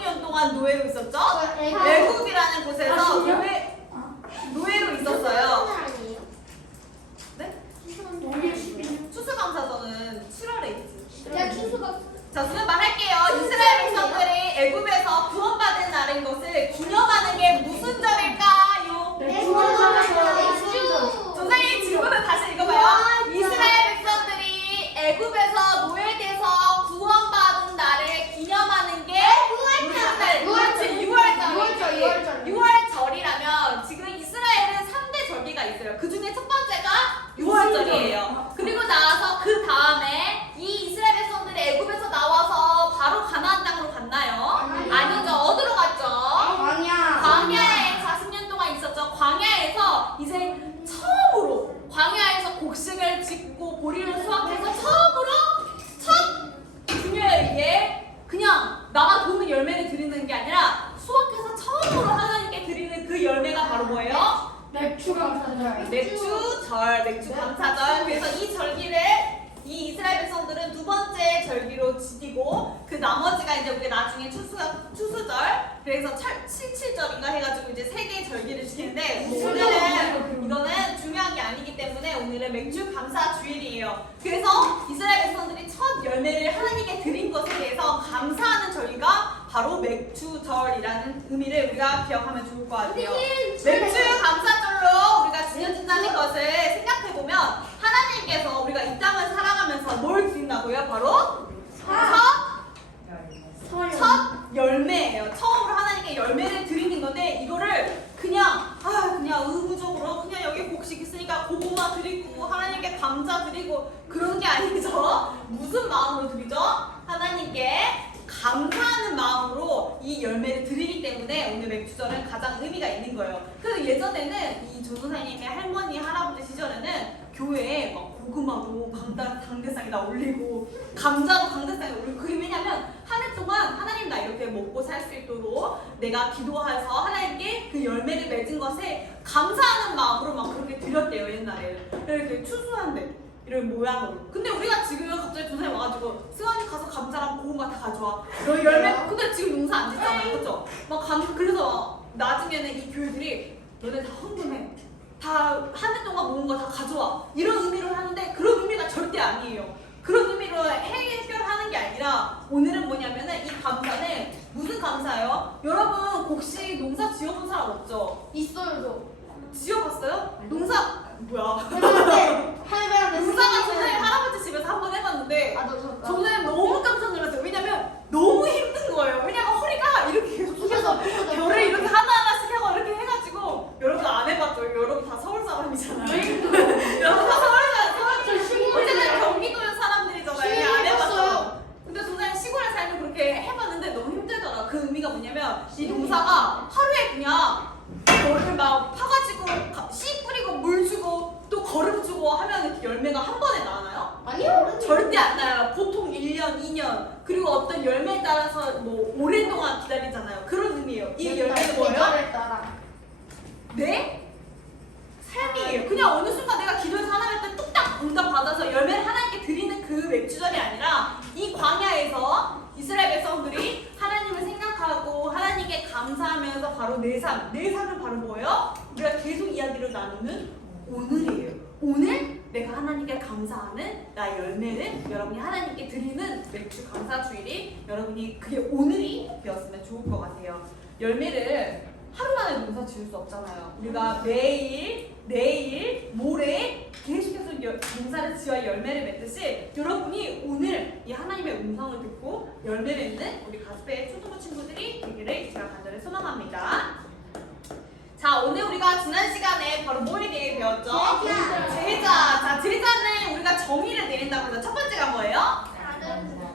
40년 동안 노예로 있었죠? 애굽이라는 곳에서 노예로 있었어요. 네? 추수감사절은 7월에 있지. 자, 저는 말할게요. 이스라엘 백성들이 애굽에서 구원받은 날인 것을 기념하는 게 무슨 절일까요? 선생님 질문을 다시 읽어봐요. 이스라엘 백성들이 애굽에서 노예돼서 구원받은 날을 기념하는 게 무슨 날? 그렇지, 6월절이지. 6월절이라면 지금 이스라엘은 3대 절기가 있어요. 그 중에 첫 번째가 6월절이에요. 그리고 나서 그 다음에 이 이스라엘 백성들이 애굽에서 나와서 바로 가나안 땅으로 갔나요? 아니죠. 어디로 갔죠? 광야에 40년 동안 있었죠. 광야에서 이제 처음으로 광야에서 곡식을 짓고 보리를 수확해서 처음으로 첫 중요하게 그냥 나만 도는 열매를 드리는 게 아니라 수확해서 처음으로 하나님께 드리는 그 열매가 바로 뭐예요? 맥주감사절. 맥주 감사절. 그래서 이 절기를 이 이스라엘 백성들은 두 번째 절기로 지키고 그 나머지가 이제 우리가 나중에 추수절 그래서 77절인가 해가지고 이제 세 개의 절기를 지키는데 오늘은 이거는 중요한 게 아니기 때문에 오늘은 맥주 감사 주일이에요. 그래서 이스라엘 백성들이 첫 열매를 하나님께 드린 것에 대해서 감사하는 절기가 바로 맥주절이라는 의미를 우리가 기억하면 좋을 것 같아요. 맥주 감사절로 우리가 지어진다는 것을 생각해보면 하나님께서 우리가 이 땅을 살아가면서 뭘 드린다고요? 바로 첫 열매예요. 처음으로 하나님께 열매를 드리는 건데 이거를 그냥 의무적으로 그냥 여기 곡식 있으니까 고구마 드리고 하나님께 감자 드리고 그런 게 아니죠. 무슨 마음으로 드리죠? 하나님께 감사하는 마음으로 이 열매를 드리기 때문에 오늘 맥주절은 가장 의미가 있는 거예요. 그 예전에는 이 조선사님의 할머니, 할아버지 시절에는 교회에 막 고구마도 강대상에다 올리고 감자도 강대상에 올리고 그게 왜냐면 한 해 동안 하나님 나 이렇게 먹고 살 수 있도록 내가 기도해서 하나님께 그 열매를 맺은 것에 감사하는 마음으로 막 그렇게 드렸대요 옛날에는. 이렇게 추수한데 이런 모양으로. 근데 우리가 지금 갑자기 조선에 와가지고 승환이 가서 감자랑 고구마 다 가져와. 너 열매. 근데 지금 농사 안 짓잖아요, 그렇죠? 그래서 나중에는 이 교회들이 너네 다 헌금해. 다 한 해 동안 모은 거 다 가져와. 이런 의미로 하는데 그런 의미가 절대 아니에요. 그런 의미로 해결하는 게 아니라 오늘은 뭐냐면은 이 감사는 무슨 감사예요? 여러분 곡식 농사 지어본 사람 없죠? 있어요, 지어봤어요? 농사 뭐야? 할배한테 농사가 전에 할아버지 집에서 한 번 해봤는데 저는 너무 깜짝 놀랐어요. 왜냐면 너무 힘든 거예요. 왜냐면 허리가 이렇게 계속 숙여서 별을 이렇게 하나하나씩 하고 이렇게 해가지고 여러분 안 해봤죠? 여러분 다 서울 사람이잖아요. 여러분 다 서울 사람. 어쨌든 경기도 사람들이잖아요. 안 해봤어. 근데 저는 시골에 살면 그렇게 해봤는데 너무 힘들더라. 그 의미가 뭐냐면 이 농사가 하루에 그냥 벌을 막 파가지고 씨 뿌리고 물 주고 또 거름 주고 하면 이렇게 열매가 한 번에 나나요? 아니요. 절대 안 나요. 보통 1년, 2년 그리고 어떤 열매에 따라서 뭐 오랫동안 기다리잖아요. 그런 의미예요. 이 열매는 뭐예요? 네? 삶이에요. 그냥 어느 순간 내가 기도해서 하나님한테 뚝딱 응답 받아서 열매를 하나님께 드리는 그 맥주절이 아니라 이 광야에서 이스라엘 백성들이 하나님을 생각하고 하나님께 감사하면서 바로 내 삶은 바로 뭐예요? 우리가 계속 이야기를 나누는 오늘이에요. 오늘 내가 하나님께 감사하는 나의 열매를 여러분이 하나님께 드리는 맥주 감사 주일이 여러분이 그게 오늘이 되었으면 좋을 것 같아요. 열매를 하루 만에 농사 지을 수 없잖아요. 우리가 매일, 내일, 모레 계속해서 농사를 지어 열매를 맺듯이 여러분이 오늘 이 하나님의 음성을 듣고 열매 맺는 우리 가스페 초등부 친구들이 되기를 제가 간절히 소망합니다. 자, 오늘 우리가 지난 시간에 바로 뭐에 대해 배웠죠? 제자. 자, 제자는 우리가 정의를 내린다고 해서 첫 번째가 뭐예요?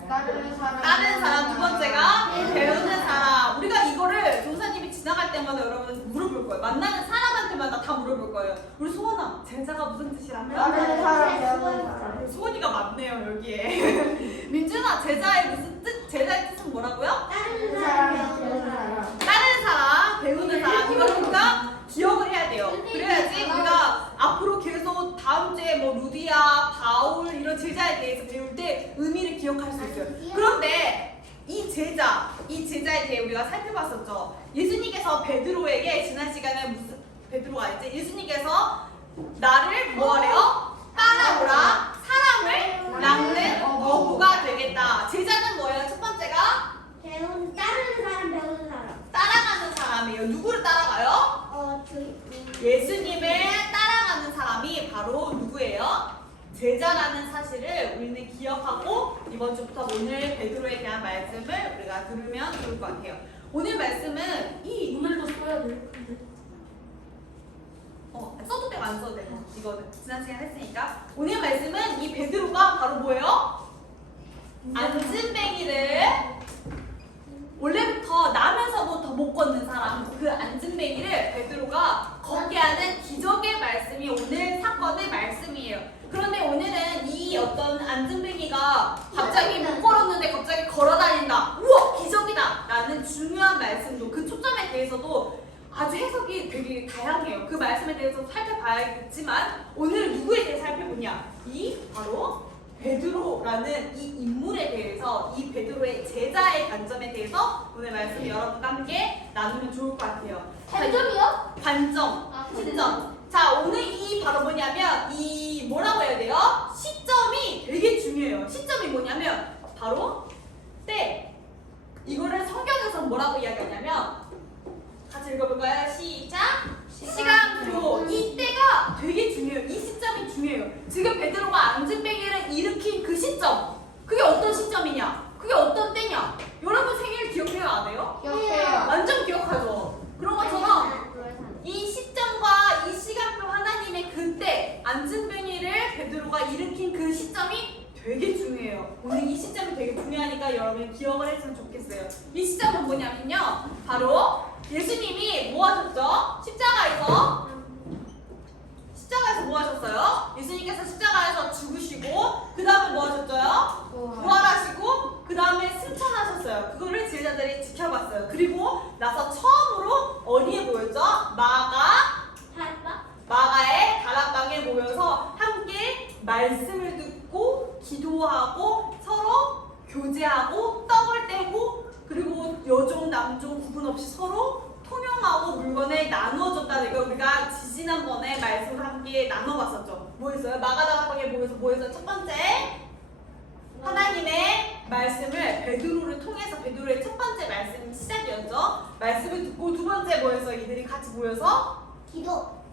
다른 사람. 두 번째가 배우는 사람. 우리가 이거를 조사님이 지나갈 때마다 여러분 물어볼 거예요. 만나는 사람한테마다 다 물어볼 거예요. 우리 소원아, 제자가 무슨 뜻이라며? 다른 사람. 소원이가 많네요 여기에. 민준아, 제자의 무슨 뜻? 제자의 뜻은 뭐라고요? 다른 사람. 다른 사람, 배우는 사람. 이걸 우리가 기억을 해야 돼요. 그래야지 우리가 앞으로 계속 다음 주에 뭐 루디아, 바울 이런 제자에 대해서 배울 때 의미를 기억할 수 있어요. 그런데 이 제자에 대해 우리가 우리가 살펴봤었죠. 예수님께서 베드로에게 지난 시간에 무슨 베드로가 이제 예수님께서 나를 뭐하래요? 따라오라. 사람을 낚는 어부가 되겠다. 제자는 뭐예요? 첫 번째가 따르는 사람, 배우는 사람. 따라가는 사람이에요. 누구를 따라가요? 예수님을 따라가는 사람이 바로 누구예요? 제자라는 사실을 우리는 기억하고 이번 주부터 오늘 베드로에 대한 말씀을 우리가 들으면 좋을 것 같아요. 오늘 말씀은 오늘도 써야 돼. 써도 되고 안 써도 되고 이거는 지난 시간에 했으니까 오늘 말씀은 이 베드로가 바로 뭐예요? 안진뱅이를 원래부터 나면서부터 못 걷는 사람, 그 안진뱅이를 베드로가 걷게 하는 기적의 말씀이 오늘 사건의 말씀이에요. 그런데 오늘은 이 어떤 안진뱅이가 갑자기 못 걸었는데 갑자기 걸어다닌다. 우와 기적이다 라는 중요한 말씀도 그 초점에 대해서도 아주 해석이 되게 다양해요. 그 말씀에 대해서 살펴봐야겠지만 오늘 누구에 대해 살펴보냐? 이 바로 베드로라는 이 인물에 대해서 이 베드로의 제자의 관점에 대해서 오늘 말씀 여러분과 함께 나누면 좋을 것 같아요. 관점이요? 관점, 시점. 자 오늘 이 바로 뭐냐면 이 뭐라고 해야 돼요? 시점이 되게 중요해요. 시점이 뭐냐면 바로 때. 이거를 성경에서 뭐라고 이야기하냐면 같이 읽어볼까요? 시작! 시간표. 이때가 되게 중요해요. 이 시점이 중요해요. 지금 베드로가 안진뱅이를 일으킨 그 시점. 그게 어떤 시점이냐? 그게 어떤 때냐? 여러분 생일 기억해요? 안 해요? 기억해요. 완전 기억하죠? 그런 것처럼 이 시점과 이 시간표 하나님의 그때 안진뱅이를 베드로가 일으킨 그 시점이 되게 중요해요. 오늘 이 시점이 되게 중요하니까 여러분 기억을 했으면 좋겠어요. 이 시점은 뭐냐면요. 바로 예수님이 뭐 하셨죠? 십자가에서 뭐 하셨어요? 예수님께서 십자가에서 죽으시고 그 다음에 뭐 하셨죠? 부활하시고 그 다음에 승천하셨어요. 그거를 제자들이 지켜봤어요. 그리고 나서 처음으로 어디에 모였죠? 마가의 다락방에 모여서 함께 말씀을 듣고 기도하고 서로 교제하고 떡을 떼고 그리고 여종 남종 구분 없이 서로 통용하고 물건을 나누어줬다는 거 우리가 지지난번에 말씀을 함께 나눠봤었죠. 뭐 했어요? 마가다락방에 모여서 뭐 했어요? 첫 번째 하나님의 말씀을 베드로를 통해서 베드로의 첫 번째 말씀이 시작이었죠. 말씀을 듣고 두 번째 모여서 이들이 같이 모여서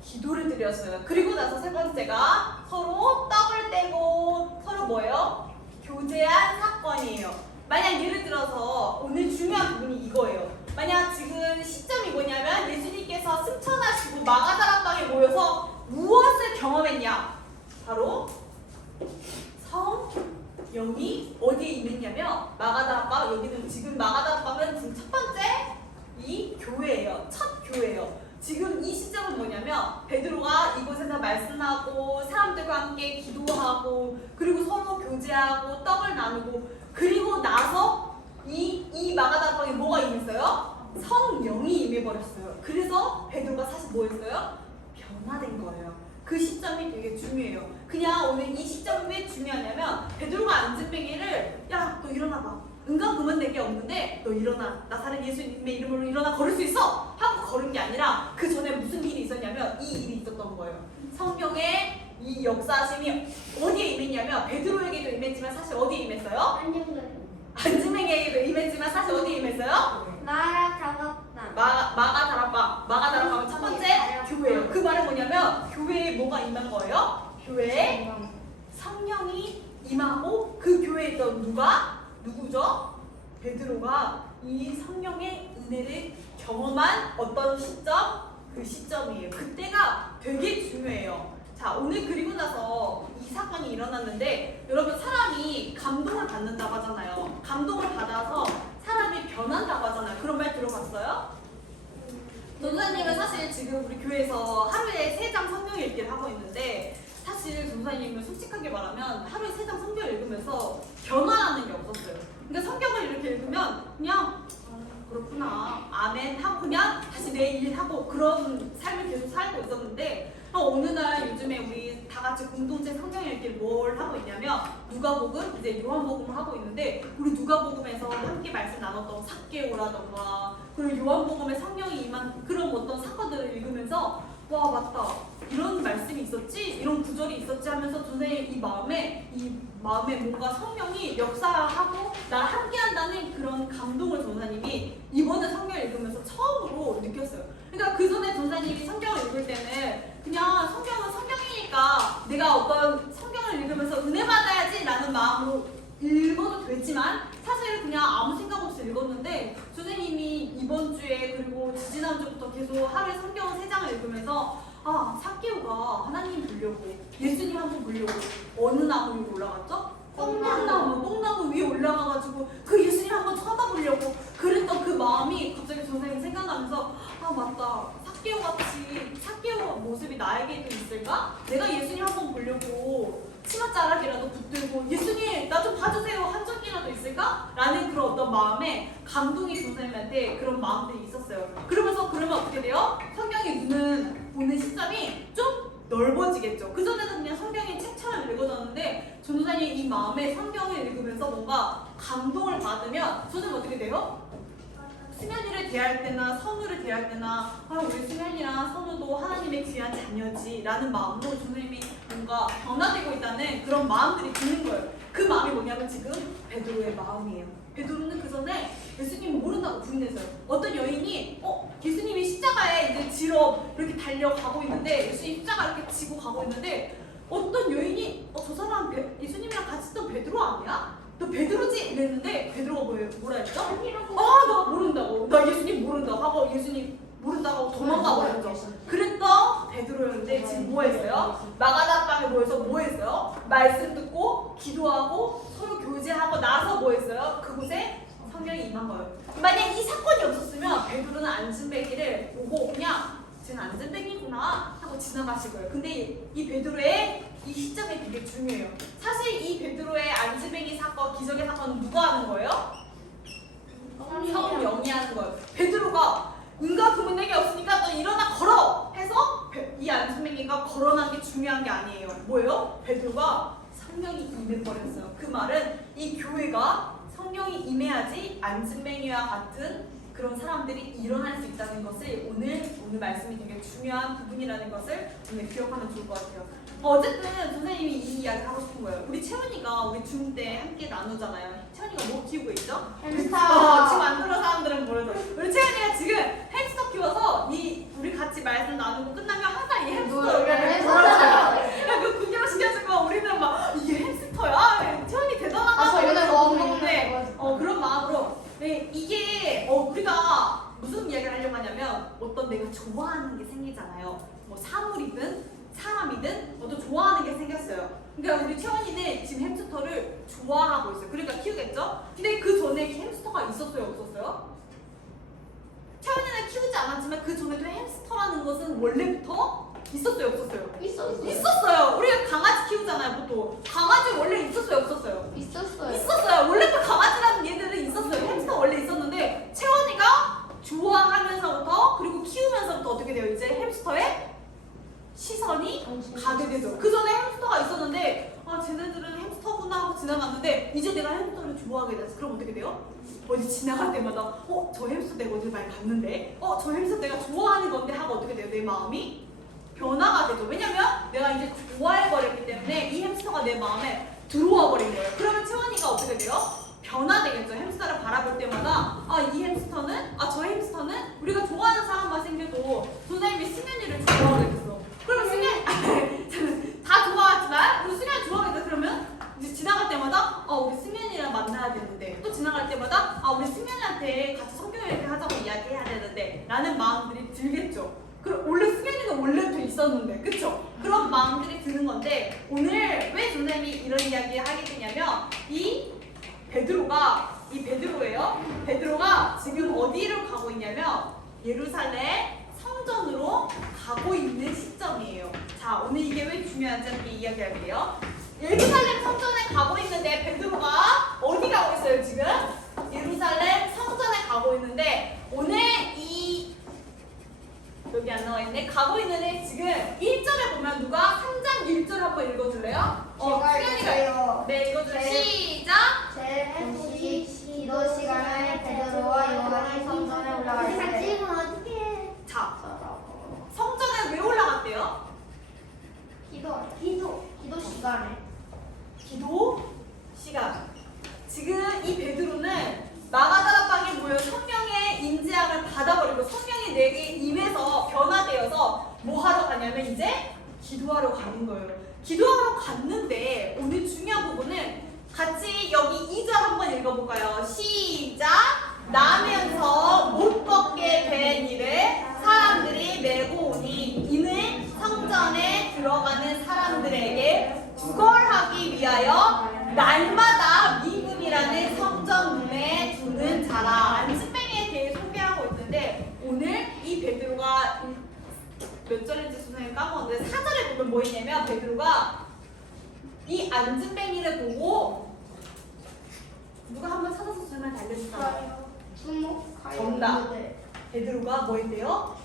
기도를 드렸어요. 그리고 나서 세 번째가 서로 떡을 떼고 서로 뭐예요? 교제한 사건이에요. 만약 예를 들어서 오늘 중요한 부분이 이거예요. 만약 지금 시점이 뭐냐면 예수님께서 승천하시고 마가다락방에 모여서 무엇을 경험했냐? 바로 성령이 어디에 있느냐면 마가다락방, 여기는 지금 마가다락방은 지금 첫 번째 이 교회예요. 첫 교회예요. 지금 이 시점은 뭐냐면 베드로가 이곳에서 말씀하고 사람들과 함께 기도하고 그리고 서로 교제하고 떡을 나누고 그리고 나서 이 마가다락방에 뭐가 임했어요? 성령이 임해버렸어요. 그래서 베드로가 사실 뭐였어요? 변화된 거예요. 그 시점이 되게 중요해요. 그냥 오늘 이 시점이 왜 중요하냐면 베드로가 안진뱅이를 야 너 일어나봐. 은강 그만 내게 없는데 너 일어나. 나사렛 예수님의 이름으로 일어나 걸을 수 있어. 하고 걸은 게 아니라 그 전에 무슨 일이 있었냐면 이 일이 있었던 거예요. 성경의 이 역사심이 어디에 임했냐면 베드로에게도 임했지만 사실 어디에 임했어요? 안진뱅이에게도 임했지만 사실 어디에 임했어요? 마가다락방 첫 번째 교회예요. 그 말은 뭐냐면 교회에 뭐가 임한 거예요? 교회에 성령이 임하고 그 교회에 있던 누구죠? 베드로가 이 성령의 은혜를 경험한 어떤 시점? 그 시점이에요. 그때가 되게 중요해요. 자, 오늘 그리고 나서 이 사건이 일어났는데 여러분 사람이 감동을 받는다고 하잖아요. 감동을 받아서 사람이 변한다고 하잖아요. 그런 말 들어봤어요? 전도사님은 사실 지금 우리 교회에서 하루에 3장 성경 읽기를 하고 있는데 사실 전도사님은 솔직하게 말하면 하루에 3장 성경 읽으면서 변화라는 게 없었어요. 그러니까 성경을 이렇게 읽으면 그냥 그렇구나 아멘 하고 그냥 다시 내 일 하고 그런 삶을 계속 살고 있었는데 어느 날 요즘에 우리 다 같이 공동체 성경 읽기를 뭘 하고 있냐면 누가복음, 이제 요한복음을 하고 있는데 우리 누가복음에서 함께 말씀 나눴던 삭개오라던가 그리고 요한복음에 성령이 임한 그런 어떤 사건들을 읽으면서 와 맞다 이런 말씀이 있었지 이런 구절이 있었지 하면서 선생님 이 마음에 뭔가 성령이 역사하고 나를 함께한다는 그런 감동을 전사님이 이번에 성경 읽으면서 처음으로 느꼈어요. 그러니까 그 전에 전사님이 성경을 읽을 때는 그냥 성경은 성경이니까 내가 어떤 성경을 읽으면서 은혜 받아야지 라는 마음으로 읽어도 되지만 사실 그냥 아무 생각 없이 읽었는데 선생님이 이번 주에 그리고 지지난주부터 계속 하루에 성경 3장을 읽으면서 아 삭개오가 하나님 보려고 예수님 한번 보려고 어느 나무 위로 올라갔죠? 뽕나무 위에 올라가가지고 그 예수님 한번 쳐다보려고 그랬던 그 마음이 갑자기 선생님 생각나면서 아 맞다 삭개오 모습이 나에게도 있을까? 내가 예수님 한번 보려고 치맛자락이라도 붙들고 예수님 나 좀 봐주세요 한 적이라도 있을까? 라는 그런 어떤 마음에 감동이 선생님한테 그런 마음들이 있었어요. 그러면서 그러면 어떻게 돼요? 성경의 눈은 보는 시점이 좀 넓어지겠죠. 그전에는 그냥 성경이 책처럼 읽어졌는데 전도사님 이 마음에 성경을 읽으면서 뭔가 감동을 받으면 선생님 어떻게 돼요? 승현이를 대할 때나 선우를 대할 때나 아 우리 승현이랑 선우도 하나님의 귀한 자녀지 라는 마음으로 선생님이 뭔가 변화되고 있다는 그런 마음들이 드는 거예요. 그 마음이 뭐냐면 지금 베드로의 마음이에요. 베드로는 그 전에 예수님 모른다고 부인했어요. 어떤 여인이 예수님이 십자가에 이제 지러 이렇게 달려가고 있는데 예수님 십자가 이렇게 지고 가고 있는데 어떤 여인이 저 사람 예수님이랑 같이 있던 베드로 아니야? 너 베드로지? 이랬는데 베드로가 뭐라 했죠? 나 모른다고 나 예수님 모른다고 하고 예수님 모른다고 하고 도망가 버렸죠. 그랬던 베드로였는데 지금 뭐 했어요? 마가다방에 모여서 뭐 했어요? 말씀 듣고 기도하고 서로 교제하고 나서 뭐 했어요? 그곳에 성령이 임한 거예요. 만약 이 사건이 없었으면 베드로는 안진뱅이를 보고 그냥 쟤는 안진뱅이구나 하고 지나가실 거예요. 근데 이 베드로의 이 시점이 되게 중요해요. 사실 이 베드로의 안진뱅이 사건, 기적의 사건은 누가 하는 거예요? 성령이 하는 거예요. 베드로가 은과 금은 내게 없으니까 너 일어나 걸어! 해서 이 안진뱅이가 걸어난 게 중요한 게 아니에요. 뭐예요? 베드로가 성령이 임해버렸어요. 그 말은 이 교회가 성령이 임해야지 안진뱅이와 같은 그런 사람들이 일어날 수 있다는 것을 오늘 말씀이 되게 중요한 부분이라는 것을 오늘 기억하면 좋을 것 같아요. 어쨌든 선생님이 이 이야기 하고 싶은 거예요. 우리 채원이가 우리 중 때 함께 나누잖아요. 채원이가 뭐 키우고 있죠? 햄스터. 지금 안 들어 사람들은 모르죠. 우리 채원이가 지금 햄스터 키워서 우리 같이 말씀 나누고 끝나면 항상 이 햄스터 그 구경 시켜주고 우리는 막 이게 햄스터야? 채원이 대단하다. 이러는데 그런 마음으로 네, 이게 우리가 무슨 이야기를 하려고 하냐면 어떤 내가 좋아하는 게 생기잖아요. 뭐 사물이든 사람이든 어떤 좋아하는 게 생겼어요. 그러니까 우리 채원이는 지금 햄스터를 좋아하고 있어요. 그러니까 키우겠죠? 근데 그 전에 햄스터가 있었어요? 없었어요? 채원이는 키우지 않았지만 그 전에도 햄스터라는 것은 원래부터 있었어요? 없었어요? 있었어요. 우리가 강아지 키우잖아요. 보통 강아지 원래 있었어요? 없었어요? 있었어요. 원래부터 강아지라는 얘들은 있었어요. 햄스터 원래 있었는데 채원이가 좋아하면서부터 그리고 키우면서부터 어떻게 돼요? 이제 햄스터에 시선이 가게 되죠. 그 전에 햄스터가 있었는데 쟤네들은 햄스터구나 하고 지나갔는데 이제 내가 햄스터를 좋아하게 됐어. 그럼 어떻게 돼요? 어디 지나갈 때마다 저 햄스터 내가 어디 많이 봤는데 저 햄스터 내가 좋아하는 건데 하고 어떻게 돼요? 내 마음이 변화가 되죠. 왜냐면 내가 이제 좋아해버렸기 때문에 이 햄스터가 내 마음에 들어와 버린 거예요. 그러면 채원이가 어떻게 돼요? 변화되겠죠. 햄스터를 바라볼 때마다 이 햄스터는 저 햄스터는 우리가 좋아하는 사람만 생겨도 선생님이 승현이를 좋아하게 됐어. 그러면 승현이 다 좋아하지만 우리 승현이 좋아하게 돼. 그러면 이제 지나갈 때마다 우리 승현이랑 만나야 되는데 또 지나갈 때마다 우리 승현이한테 같이 성경 얘기 하자고 이야기해야 되는데 라는 마음들이 들겠죠. 그럼 원래 승현이는 원래부터 있었는데 그쵸? 그런 마음들이 드는 건데 오늘 왜 선생님이 이런 이야기를 하게 되냐면 이 베드로예요. 베드로가 지금 어디로 가고 있냐면 예루살렘 성전으로 가고 있는 시점이에요. 자, 오늘 이게 왜 중요한지 함께 이야기할게요. 예루살렘 성전에 가고 있는데 베드로가 어디 가고 있어요 지금? 예루살렘 성전에 가고 있는데 오늘 여기 안 나와 있네. 가고 있는 애 지금 1절에 보면 누가 3장 1절 한번 읽어줄래요? 수연이가. 네, 읽어줄래. 시작. 제 기도 시간에 베드로와 요한이 성전에 올라갈 때 같이 읽으면 어떡해. 자, 성전에 왜 올라갔대요? 기도 시간에. 기도 시간. 지금 이 베드로는 마가다락방에 모여 성령의 인재함을 받아버리고 성령이 내게 임해서 변화되어서 뭐 하러 가냐면 이제 기도하러 가는 거예요. 기도하러 갔는데 오늘 중요한 부분은 같이 여기 2절 한번 읽어볼까요? 시작! 나면서 못 걷게 된 이를 사람들이 메고 오니 이는 성전에 들어가는 사람들에게 구걸하기 위하여 날마다 미문이라는 성전 문에 두는 자라. 안진뱅이에 대해 소개하고 있는데 오늘 이 베드로가 몇 절인지 선생님 까먹었는데 4절에 보면 뭐 있냐면 베드로가 이 안진뱅이를 보고 누가 한번 찾아서 설명 알려주세요. 정답. 베드로가 뭐 했대요?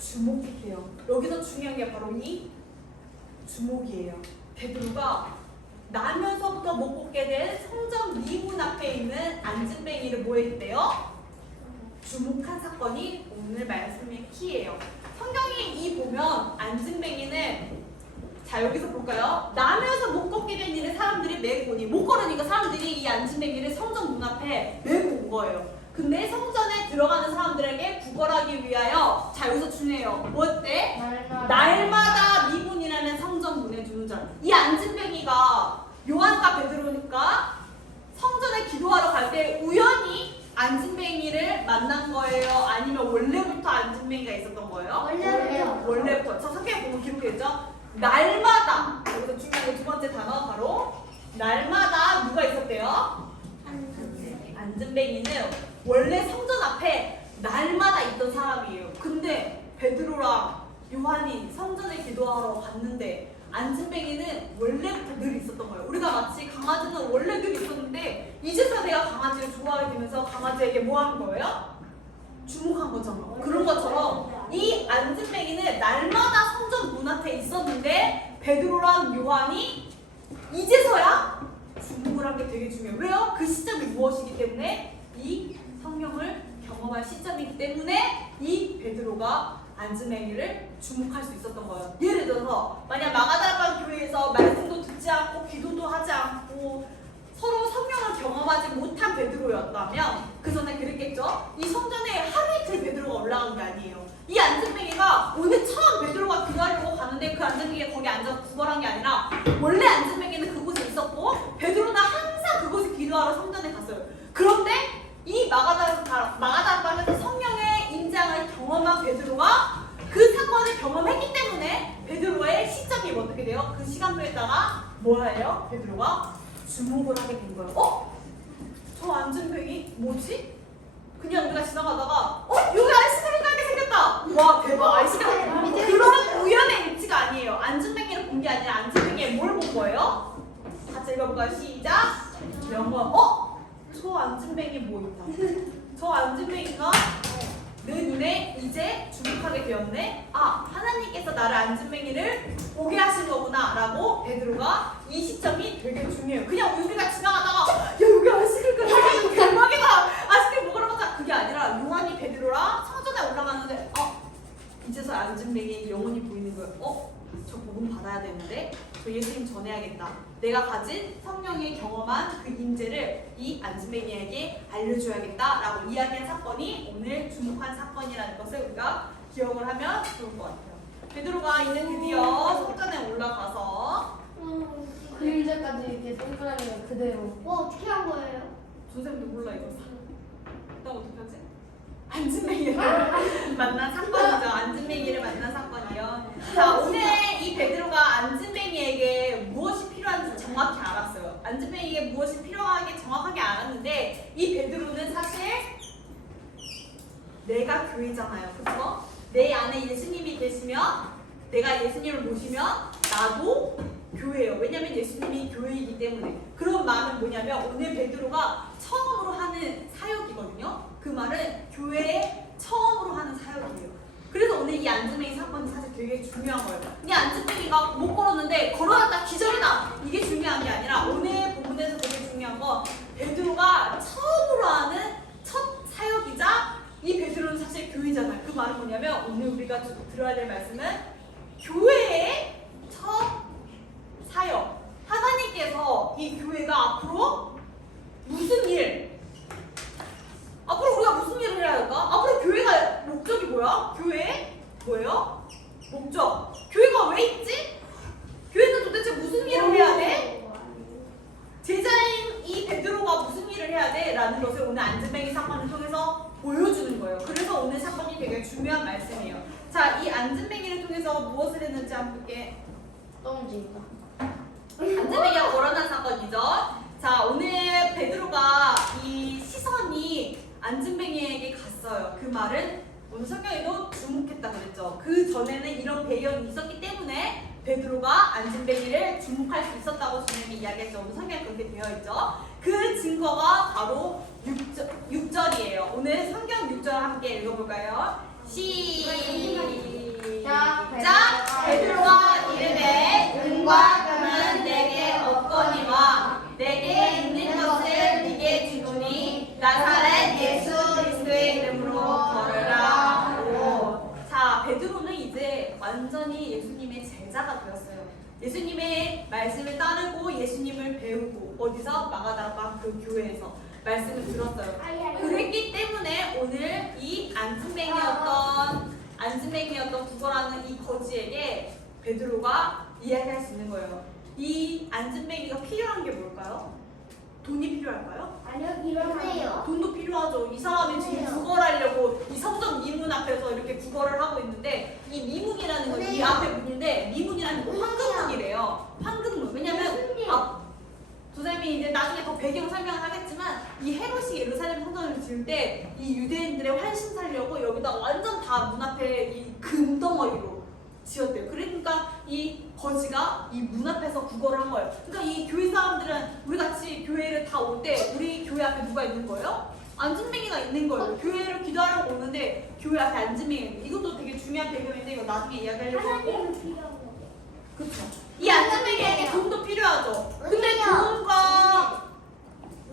주목해요. 여기서 중요한 게 바로 이 주목이에요. 베드로가 나면서부터 못 걷게 된 성전 미문 앞에 있는 안진뱅이를 뭐 했대요? 주목한 사건이 오늘 말씀의 키예요. 성경이 이 보면 안진뱅이는 자 여기서 볼까요? 나면서 못 걷게 된 일을 사람들이 메고 오니 못 걸으니까 사람들이 이 안진뱅이를 성전 문 앞에 메고 온 거예요. 근데 성전에 들어가는 사람들에게 구걸하기 위하여 자 여기서 중요해요. 뭐 어때? 날마다 미문이라는 성전 문에 두는 자. 이 안진뱅이가 요한과 베드로니까 성전에 기도하러 갈 때 우연히 안진뱅이를 만난 거예요? 아니면 원래부터 안진뱅이가 있었던 거예요? 원래부터. 저 성경에 보면 기록했죠? 날마다. 여기서 중요한 게 두 번째 단어 바로 날마다 누가 있었대요? 안진뱅이는 원래 성전 앞에 날마다 있던 사람이에요. 근데 베드로랑 요한이 성전에 기도하러 갔는데 안진뱅이는 원래부터 늘 있었던 거예요. 우리가 마치 강아지는 원래 늘 있었는데 이제서 내가 강아지를 좋아하게 되면서 강아지에게 뭐 하는 거예요? 주목한 거잖아. 그런 것처럼 이 안진뱅이는 날마다 성전 문 앞에 있었는데 베드로랑 요한이 이제서야 주목을 한 게 되게 중요해요. 왜요? 그 시점이 무엇이기 때문에? 이 성령을 경험한 시점이기 때문에 이 베드로가 안진뱅이를 주목할 수 있었던 거예요. 예를 들어서 만약 마가다락방 교회에서 말씀도 듣지 않고 기도도 하지 않고 서로 성령을 경험하지 못한 베드로였다면 그 전에 그랬겠죠? 이 성전에 하루 이틀 베드로가 올라간 게 아니에요. 이 안진뱅이가 오늘 처음 베드로가 기도하려고 가는데 그 안진뱅이가 거기 앉아서 구걸한 게 아니라 원래 안진뱅이는 그곳에 있었고 베드로는 항상 그곳에 기도하러 성전에 갔어요. 그런데 이 마가다락방에서 성령의 임장을 경험한 베드로가 그 사건을 경험했기 때문에 베드로의 시점이 어떻게 돼요? 그 시간표에 따라 뭐 해요? 베드로가 주목을 하게 된 거예요. 저 안진뱅이 뭐지? 그냥 우리가 지나가다가 여기 아이스크림 가게 생겼다. 와 대박 아이스크림. 그런 우연의 일치가 아니에요. 안진뱅이를 본 게 아니라 안진뱅이에 뭘 본 거예요? 같이 읽어볼까요? 시작. 영원. 저 안진뱅이 뭐 있다. 저 안진뱅이가 내 눈에 이제 주목하게 되었네. 하나님께서 나를 안진뱅이를 보게 하신 거구나 라고 베드로가 이 시점이 되게 중요해요. 그냥 우리가 지나가다가 야 여기 아이스크림 가게 대박이다. 아이스크림 먹으러 가자. 그게 아니라 요한이 베드로랑 성전에 올라가는데 이제서 안진뱅이 영혼이 보이는 거예요. 저 복음 받아야 되는데 저 예수님 전해야겠다. 내가 가진 성령이 경험한 그 임재를 이 안진뱅이에게 알려줘야겠다라고 이야기한 사건이 오늘 주목한 사건이라는 것을 우리가 기억을 하면 좋을 것 같아요. 베드로가 이제 드디어 성전에 올라가서 그림자까지 이렇게 동그라미가 그대로. 어떻게 한 거예요? 선생님도 몰라 이거. 일단 어떡하지? 안진뱅이를 만난 사건이죠. 안진뱅이를 만난 사건이요. 자, 오늘 이 베드로가 안진뱅이에게 무엇이 필요한지 정확히 알았어요. 안진뱅이에게 무엇이 필요하게 정확하게 알았는데 이 베드로는 사실 내가 교회잖아요. 그래서 내 안에 예수님이 계시면 내가 예수님을 모시면 나도 교회예요. 왜냐면 예수님이 교회이기 때문에. 그런 말은 뭐냐면 오늘 베드로가 처음으로 하는 사역이거든요. 그 말은 교회에 처음으로 하는 사역이에요. 그래서 오늘 이 안즈뱅이 사건이 사실 되게 중요한 거예요. 이 안즈뱅이가 못 걸었는데 걸어놨다 기절이다. 이게 중요한 게 아니라 오늘 본문에서 되게 중요한 건 베드로가 처음으로 하는 첫 사역이자 이 베드로는 사실 교회잖아요. 그 말은 뭐냐면 오늘 우리가 들어야 될 말씀은 교회의 첫 사역. 하나님께서 이 교회가 앞으로 무슨 일? 앞으로 우리가 무슨 일을 해야 할까? 앞으로 교회가 목적이 뭐야? 교회 뭐예요? 목적. 교회가 왜 있지? 교회는 도대체 무슨 일을 해야 돼? 제자인 이 베드로가 무슨 일을 해야 돼? 라는 것을 오늘 안즈뱅이 사건을 통해서 보여주는 거예요. 그래서 오늘 사건이 되게 중요한 말씀이에요. 자, 이 안즈뱅이를 통해서 무엇을 했는지 한번 볼게. 똥진다. 안즈뱅이가 거론한 사건이죠. 자, 오늘 베드로가 이 시선이 안즈뱅이에게 갔어요. 그 말은 오늘 성경에도 주목했다 그랬죠. 그 전에는 이런 배경이 있었기 때문에 베드로가 안즈뱅이를 주목할 수 있었다고 주님이 이야기했죠. 오늘 성경에 그렇게 되어 있죠. 그 증거가 바로 6절이에요. 오늘 성경 6절 함께 읽어볼까요? 시작! 베드로가 이르되 은과 금은 내게 없거니와 내게 있는 것을 네게 주노니 나사렛 예수 그리스도의 이름으로 걸으라 하고. 자, 베드로는 이제 완전히 예수님의 제자가 되었어요. 예수님의 말씀을 따르고 예수님을 배우고 어디서? 마가다락 그 교회에서 말씀을 들었어요. 그랬기 때문에 오늘 이 안즈뱅이였던 구걸하는 이 거지에게 베드로가 이야기할 수 있는 거예요. 이 안즈뱅이가 필요한 게 뭘까요? 돈이 필요할까요? 아니요, 일어나요. 돈도 필요하죠. 이 사람이 지금 구걸하려고 이 성전 미문 앞에서 이렇게 구걸을 하고 있는데 이 미문이라는 건 이 앞에 문인데 미문이라는 건 황금문이래요. 황금문. 왜냐면 조쌤이 이제 나중에 더 배경 설명을 하겠지만 이 헤롯이 예루살렘 성전을 지을 때 이 유대인들의 환심 살려고 여기다 완전 다 문 앞에 이 금덩어리로 지었대요. 그러니까 이 거지가 이 문 앞에서 구걸을 한 거예요. 그러니까 이 교회 사람들은 우리 같이 교회를 다 올 때 우리 교회 앞에 누가 있는 거예요? 안즈뱅이가 있는 거예요. 교회를 기도하려고 오는데 교회 앞에 안즈뱅이가 있는 거예요. 이것도 되게 중요한 배경인데 이거 나중에 이야기하려고 하고. 하나님은 필요한 거. 그렇죠. 이 안즈뱅이에게 돈도 필요하죠. 근데 돈과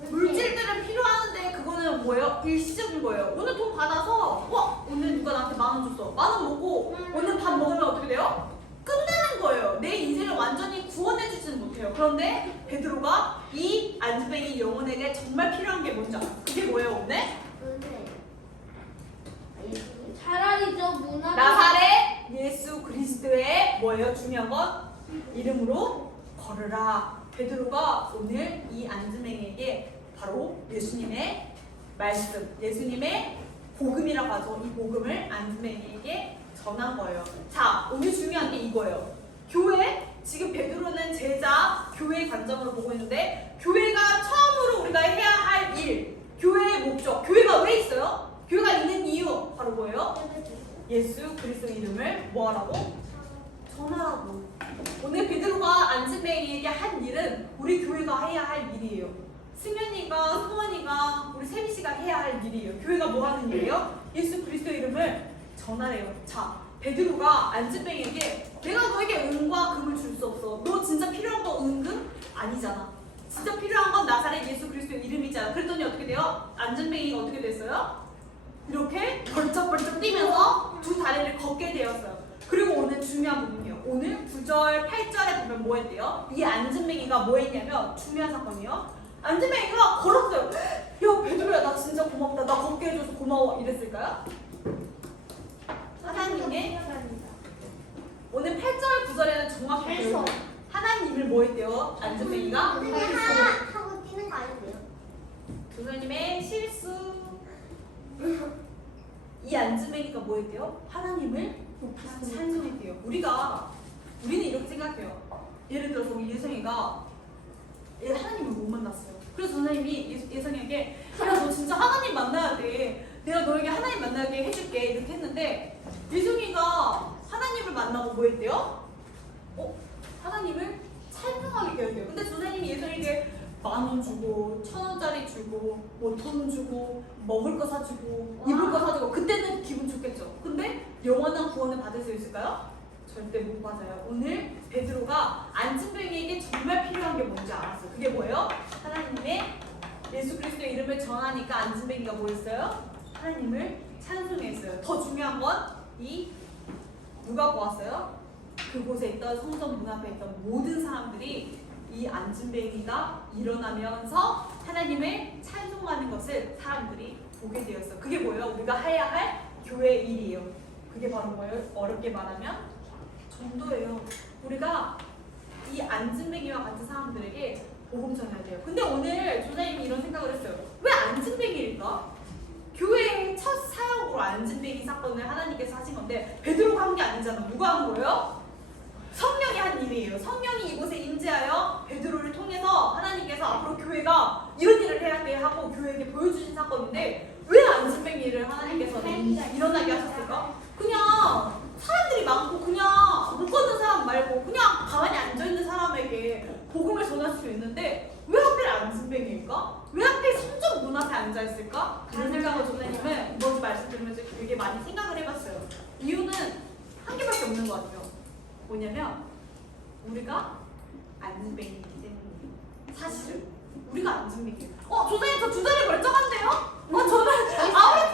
물질들은 필요하는데 그거는 뭐예요? 일시적인 거예요. 오늘 돈 받아서 오늘 누가 나한테 10,000원 줬어. 10,000원 먹고 오늘 밥 먹으면 어떻게 돼요? 끝나는 거예요. 내 인생을 완전히 구원해주지는 못해요. 그런데 베드로가 이 안즈뱅이 영혼에게 정말 필요한 게 뭔지 알아요? 그게 뭐예요 오늘? 차라리 저 문화. 나사렛 예수 그리스도의 뭐예요? 중요한 건 이름으로 걸으라. 베드로가 오늘 이 안즈뱅이에게 바로 예수님의 말씀, 예수님의 복음이라고 하죠. 이 복음을 안즈뱅이에게 전한 거예요. 자, 오늘 중요한 게 이거예요. 교회, 지금 베드로는 제자, 교회의 관점으로 보고 있는데 교회가 처음으로 우리가 해야 할 일, 교회의 목적, 교회가 왜 있어요? 교회가 있는 이유 바로 뭐예요? 예수 그리스도 이름을 뭐하라고? 전하라고. 오늘 베드로가 안즈뱅이에게 한 일은 우리 교회가 해야 할 일이에요. 승현이가, 승원이가, 우리 세미씨가 해야 할 일이에요. 교회가 뭐 하는 일이에요? 예수 그리스도 이름을 전하래요. 자, 베드로가 안즈뱅이에게 내가 너에게 은과 금을 줄 수 없어. 너 진짜 필요한 거 은금? 아니잖아. 진짜 필요한 건 나사렛 예수 그리스도 이름이잖아. 그랬더니 어떻게 돼요? 안즈뱅이가 어떻게 됐어요? 이렇게 벌쩍벌쩍 뛰면서 두 다리를 걷게 되었어요. 그리고 오늘 중요한 부분이에요. 오늘 9절, 8절에 보면 뭐 했대요? 이 안즈뱅이가 뭐 했냐면 중요한 사건이에요. 안즈뱅이가 걸었어요. 야, 베드로야, 나 진짜 고맙다. 나 걷게 해줘서 고마워. 이랬을까요? 하나님의 오늘 8절, 9절에는 정확히 배우고 하나님을 뭐 했대요? 안즈뱅이가 하고 뛰는 거 아닌데요? 조선님의 실수. 이 안즈뱅이가 뭐 했대요? 하나님을 찬송했대요. 우리는 이렇게 생각해요. 예를 들어서 우리 예성이가 하나님을 못 만났어요. 그래서 선생님이 예성이에게 야, 너 진짜 하나님 만나야 돼. 내가 너에게 하나님 만나게 해줄게. 이렇게 했는데 예성이가 하나님을 만나고 뭐 했대요? 하나님을 찬송하게 되었대요. 근데 선생님이 예성이에게 10,000원 주고 1,000원짜리 주고 뭐 돈 주고 먹을 거 사주고 입을 거 사주고 그때는 기분 좋겠죠. 근데 영원한 구원 받을 수 있을까요? 절대 못 받아요. 오늘 베드로가 안진뱅이에게 정말 필요한 게 뭔지 알았어요. 그게 뭐예요? 하나님의 예수 그리스도의 이름을 전하니까 안진뱅이가 뭐 했어요? 하나님을 찬송했어요. 더 중요한 건 이 누가 보았어요? 그곳에 있던 성전 문 앞에 있던 모든 사람들이 이 안진뱅이가 일어나면서 하나님을 찬송하는 것을 사람들이 보게 되었어요. 그게 뭐예요? 우리가 해야 할 교회 일이에요. 그게 바로 뭐예요? 어렵게 말하면 전도예요. 우리가 이 안진뱅이와 같은 사람들에게 복음 전해야 돼요. 근데 오늘 조사님이 이런 생각을 했어요. 왜 안진뱅이일까? 교회의 첫 사역으로 안진뱅이 사건을 하나님께서 하신 건데 베드로가 한 게 아니잖아. 누가 한 거예요? 성령이 한 일이에요. 성령이 이곳에 임재하여 베드로를 통해서 하나님께서 앞으로 교회가 이런 일을 해야 돼 하고 교회에게 보여주신 사건인데 왜 안진뱅이를 하나님께서는 일어나게 하셨을까? 그냥 사람들이 많고 그냥 못 걷는 사람 말고 그냥 가만히 앉아있는 사람에게 복음을 전할 수 있는데 왜 하필 안진뱅이일까? 왜 하필 성전 문 앞에 앉아있을까? 그런 생각을 조사님은 이번 말씀 들으면서 되게 많이 생각을 해봤어요. 이유는 한 개밖에 없는 것 같아요. 뭐냐면 우리가 안진뱅이이기 때문이에요. 사실은 우리가 안진뱅이에요. 조사님 저 두 자리 멀쩡한데요?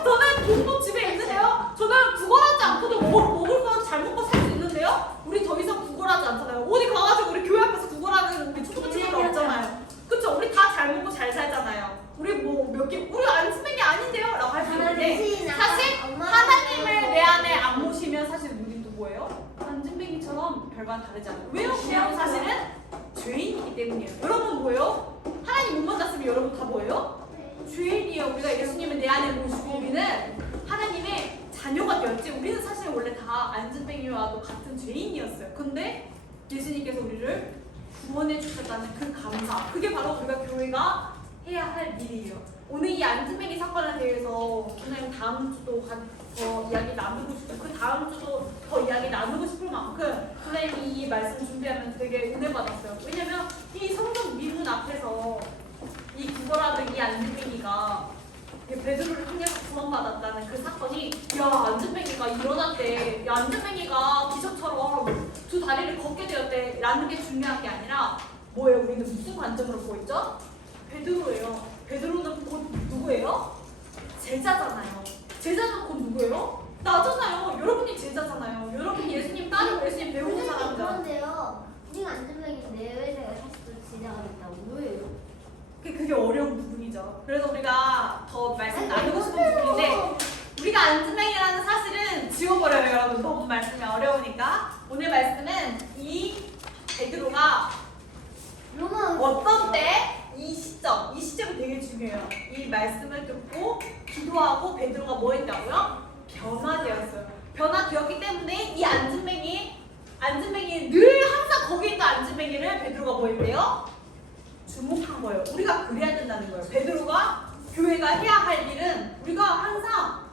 저는 돈도 집에 있는데요? 저는 구걸하지 않고도 먹을 거 잘 먹고 살 수 있는데요? 우리 더 이상 구걸하지 않잖아요. 어디 가가지고 우리 교회 앞에서 구걸하는 우리 초등학생들 없잖아요. 그쵸? 우리 다 잘 먹고 잘 살잖아요. 우리 우리 안진뱅이 아닌데요? 라고 할 수 있는데 사실 하나님을 내 안에 안 모시면 사실 우리도 뭐예요? 안진뱅이처럼 별반 다르지 않아요. 왜요? 그냥 사실은 죄인이기 때문이에요. 여러분 뭐예요? 하나님 못 만났으면 여러분 다 뭐예요? 죄인이에요. 우리가 예수님을 내 안에 모시고 우리는 하나님의 자녀가 되었지. 우리는 사실 원래 다 안진뱅이와도 같은 죄인이었어요. 근데 예수님께서 우리를 구원해 주셨다는 그 감사, 그게 바로 우리가 교회가 해야 할 일이에요. 오늘 이 안진뱅이 사건에 대해서 선생님 다음 주도 더 이야기 나누고 싶고 그 다음 주도 더 이야기 나누고 싶을 만큼 선생님이 이 말씀 준비하면서 되게 은혜 받았어요. 왜냐면 이 성전 미문 앞에서 이 구걸하는 이 안진뱅이가 베드로를 통해서 구원받았다는 그 사건이 야 안진뱅이가 일어났대, 야 안진뱅이가 기적처럼 두 다리를 걷게 되었대 라는 게 중요한 게 아니라 뭐예요? 우리는 무슨 관점으로 보였죠? 베드로예요. 베드로는 곧 누구예요? 제자잖아요. 제자는 곧 누구예요? 나잖아요. 여러분이 제자잖아요. 여러분이 예수님 따르고 예수님 배우는 사람들. 그런데요. 우리가 안전뱅이 내외세가 사실 지나가 있다고 왜요? 그게 어려운 부분이죠. 그래서 우리가 더 말씀 나누고 싶은 부분인데 우리가 안진뱅이라는 사실은 지워버려요, 여러분. 너무 말씀이 어려우니까. 오늘 말씀은 이 베드로가 어떤 때 이 시점이 되게 중요해요. 이 말씀을 듣고 기도하고 베드로가 뭐 했다고요? 변화되었어요. 변화되었기 때문에 이 안진뱅이 늘 항상 거기 있던 안진뱅이를 베드로가 뭐 했대요? 주목한 거예요. 우리가 그래야 된다는 거예요. 베드로가 교회가 해야 할 일은 우리가 항상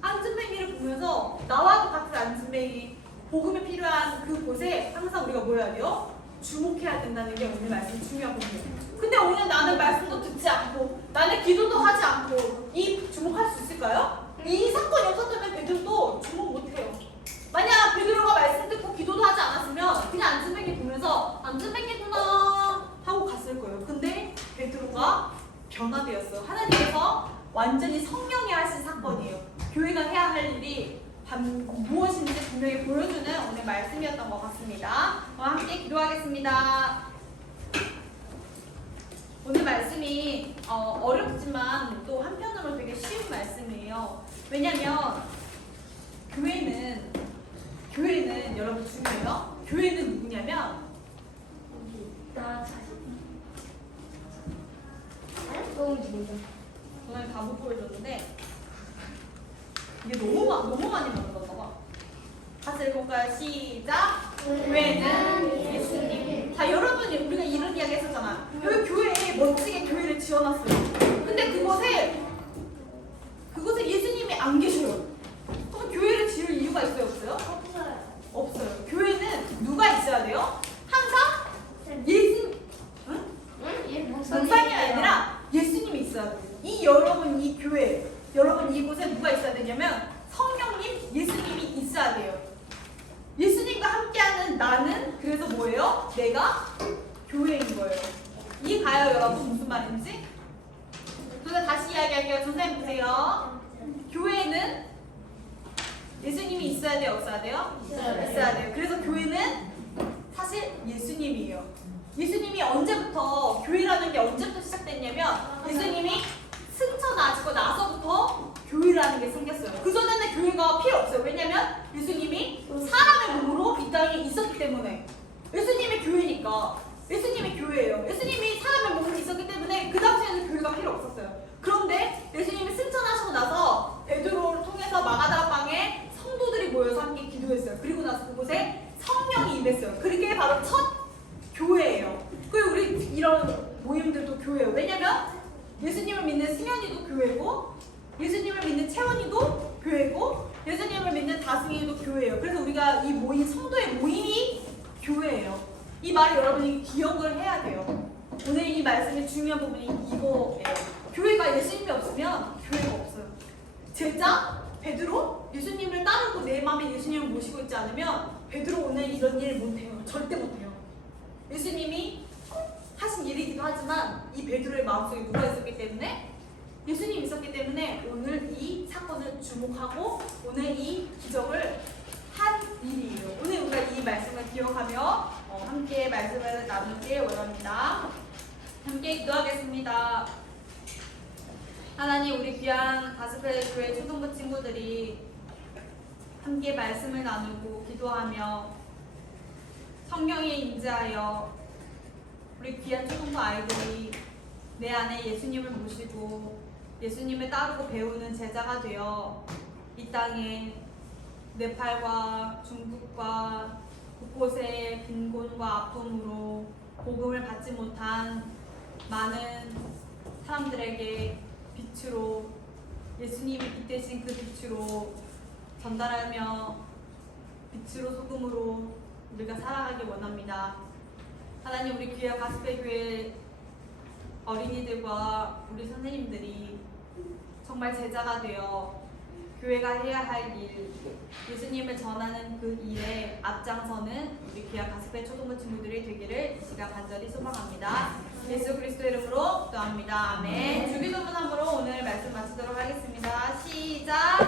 안진뱅이를 보면서 나와도 같은 안진뱅이 복음이 필요한 그곳에 항상 우리가 뭐 해야 돼요? 주목해야 된다는 게 오늘 말씀 중요한 부분이에요. 근데 오늘 나는 말씀도 듣지 않고 나는 기도도 하지 않고 이 주목할 수 있을까요? 이 사건이 없었다면 베드로도 주목 못해요. 만약 베드로가 말씀 듣고 기도도 하지 않았으면 그냥 안진뱅이 보면서 안진뱅이구나 하고 갔을 거예요. 근데 베드로가 변화되었어요. 하나님께서 완전히 성령이 하신 사건이에요. 교회가 해야 할 일이 무엇인지 분명히 보여주는 오늘 말씀이었던 것 같습니다. 함께 기도하겠습니다. 오늘 말씀이 어렵지만 또 한편으로 되게 쉬운 말씀이에요. 왜냐면 교회는 여러분 중요해요. 교회는 누구냐면 나 자신. 너무 중요해. 오늘 다 못 보여줬는데 이게 너무 많이 만들었나 봐. 같이 읽어볼까요? 시작! 교회는 예수님. 자, 여러분이 우리가 이런 이야기 했었잖아. 여기 교회에 멋지게 교회를 지어놨어요. 근데 그곳에 예수님이 안 계셔요. 그럼 교회를 지을 이유가 있어요? 없어요? 없어요. 교회는 누가 있어야 돼요? 항상 목사님이 아니라 예수님이 있어야 돼요. 이 교회, 여러분 이곳에 누가 있어야 되냐면 성령님, 예수님이 있어야 돼요. 이것은 뭐예요? 내가 교회인 거예요. 이해가요 여러분 무슨 말인지? 그래서 다시 이야기할게요. 선생님 보세요. 교회는 예수님이 있어야 돼요? 없어야 돼요? 있어야 돼요. 그래서 교회는 사실 예수님이에요. 예수님이 언제부터 교회라는 게 언제부터 시작됐냐면 예수님이 승천하시고 나서부터 교회라는 게 생겼어요. 그전에는 교회가 필요 없어요. 왜냐면 예수님이 사람의 몸으로 이 땅에 있었기 때문에 예수님이 교회니까 예수님이 교회예요. 예수님이 사람의 몸으로 있었기 때문에 그 당시에는 교회가 필요 없었어요. 그런데 예수님이 승천하시고 나서 베드로를 통해서 마가다라 방에 성도들이 모여서 함께 기도했어요. 그리고 나서 그곳에 성령이 임했어요. 그게 바로 첫 교회예요. 그리고 우리 이런 모임들도 교회예요. 왜냐면 예수님을 믿는 승현이도 교회고 예수님을 믿는 채원이도 교회고 예수님을 믿는 다승이도 교회예요. 그래서 우리가 이 모임, 성도의 모임이 교회예요. 이 말을 여러분이 기억을 해야 돼요. 오늘 이 말씀의 중요한 부분이 이거예요. 교회가 예수님이 없으면 교회가 없어요. 제자 베드로 예수님을 따르고 내 마음에 예수님을 모시고 있지 않으면 베드로 오늘 이런 일 못해요. 절대 못해요. 예수님이 하신 일이기도 하지만 이 베드로의 마음속에 누가 있었기 때문에 예수님이 있었기 때문에 오늘 이 사건을 주목하고 오늘 이 기적을 한 일이에요. 오늘 우리가 이 말씀을 기억하며 함께 말씀을 나누길 원합니다. 함께 기도하겠습니다. 하나님, 우리 귀한 가스펠 교회 초등부 친구들이 함께 말씀을 나누고 기도하며 성령에 임재하여 우리 귀한 초등부 아이들이 내 안에 예수님을 모시고 예수님을 따르고 배우는 제자가 되어 이 땅에 네팔과 중국과 곳곳의 빈곤과 아픔으로 복음을 받지 못한 많은 사람들에게 빛으로 예수님이 빛되신 그 빛으로 전달하며 빛으로 소금으로 우리가 살아가길 원합니다. 하나님, 우리 귀한 가스펠 교회 어린이들과 우리 선생님들이 정말 제자가 되어 교회가 해야 할 일, 예수님을 전하는 그 일에 앞장서는 우리 귀한 가스펠 초등부 친구들이 되기를 이 시간 간절히 소망합니다. 예수 그리스도 이름으로 기도합니다. 아멘. 주기도문함으로 오늘 말씀 마치도록 하겠습니다. 시작.